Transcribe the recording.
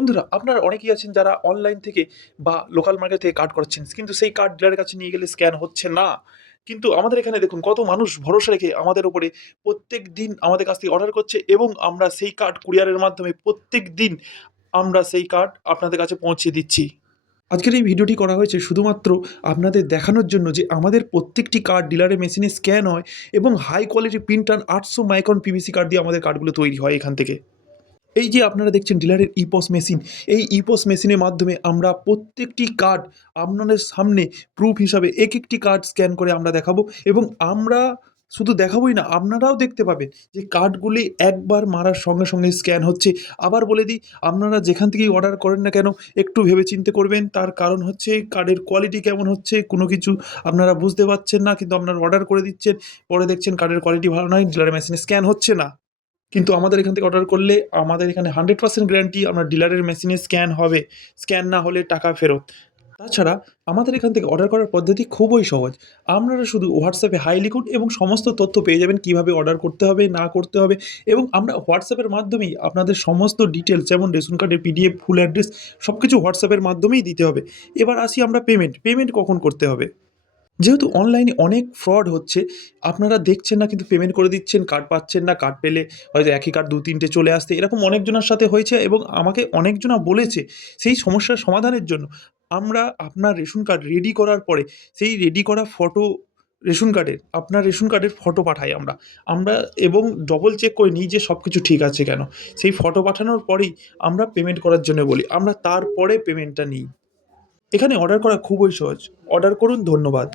বন্ধুরা, আপনারা অনেকেই আছেন যারা অনলাইন থেকে বা লোকাল মার্কেট থেকে কার্ড করাচ্ছেন। কিন্তু সেই কার্ড ডিলারের কাছে নিয়ে গেলে স্ক্যান হচ্ছে না। কিন্তু আমাদের এখানে দেখুন কত মানুষ ভরসা রেখে আমাদের উপরে প্রত্যেকদিন আমাদের কাছ থেকে অর্ডার করছে এবং আমরা সেই কার্ড কুরিয়ারের মাধ্যমে প্রত্যেকদিন আমরা সেই কার্ড আপনাদের কাছে পৌঁছে দিচ্ছি। আজকের এই ভিডিওটি করা হয়েছে শুধুমাত্র আপনাদের দেখানোর জন্য যে আমাদের প্রত্যেকটি কার্ড ডিলারের মেশিনে স্ক্যান হয় এবং high quality print and 800 micron PVC card দিয়ে আমাদের কার্ডগুলো তৈরি হয় এখান থেকে। এই যে আপনারা দেখছেন ডিলারের ইপস মেশিন, এই ইপস মেশিনের মাধ্যমে আমরা প্রত্যেকটি কার্ড আপনাদের সামনে প্রুফ হিসাবে একটি কার্ড স্ক্যান করে আমরা দেখাবো এবং আমরা শুধু দেখাবোই না, আপনারাও দেখতে পাবেন যে কার্ডগুলি একবার মারার সঙ্গে সঙ্গে স্ক্যান হচ্ছে। আবার বলে দিই, আপনারা যেখান থেকেই অর্ডার করেন না কেন একটু ভেবেচিন্তে করবেন। তার কারণ হচ্ছে কার্ডের কোয়ালিটি কেমন হচ্ছে, কোনো কিছু আপনারা বুঝতে পারছেন না কিন্তু আপনারা অর্ডার করে দিচ্ছেন, পরে দেখছেন কার্ডের কোয়ালিটি ভালো নয়, ডিলারের মেশিনে স্ক্যান হচ্ছে না। কিন্তু আমাদের এখান থেকে অর্ডার করলে আমাদের এখানে 100% গ্যারান্টি আপনার ডিলারের মেশিনে স্ক্যান হবে। স্ক্যান না হলে টাকা ফেরত। তাছাড়া আমাদের এখান থেকে অর্ডার করার পদ্ধতি খুবই সহজ। আপনারা শুধু হোয়াটসঅ্যাপে হাই লিখুন এবং সমস্ত তথ্য পেয়ে যাবেন কীভাবে অর্ডার করতে হবে, না করতে হবে এবং আমরা হোয়াটসঅ্যাপের মাধ্যমেই আপনাদের সমস্ত ডিটেলস যেমন রেশন কার্ডের পিডিএফ, ফুল অ্যাড্রেস সব কিছু হোয়াটসঅ্যাপের মাধ্যমেই দিতে হবে। এবার আসি আমরা পেমেন্ট কখন করতে হবে? যেহেতু অনলাইনে অনেক ফ্রড হচ্ছে, আপনারা দেখছেন না কিন্তু পেমেন্ট করে দিচ্ছেন, কার্ড পাচ্ছেন না, কার্ড পেলে হয়তো একই কার্ড ২-৩টে চলে আসতে, এরকম অনেকজনের সাথে হয়েছে এবং আমাকে অনেকজনা বলেছে। সেই সমস্যার সমাধানের জন্য আমরা আপনার রেশন কার্ড রেডি করার পরে সেই রেডি করা ফটো আপনার রেশন কার্ডের ফটো পাঠাই আমরা। আমরা এবং ডবল চেক করে নিই যে সব কিছু ঠিক আছে কেন। সেই ফটো পাঠানোর পরেই আমরা পেমেন্ট করার জন্য বলি। আমরা তারপরে পেমেন্টটা নিই। এখানে অর্ডার করা খুবই সহজ। অর্ডার করুন, ধন্যবাদ।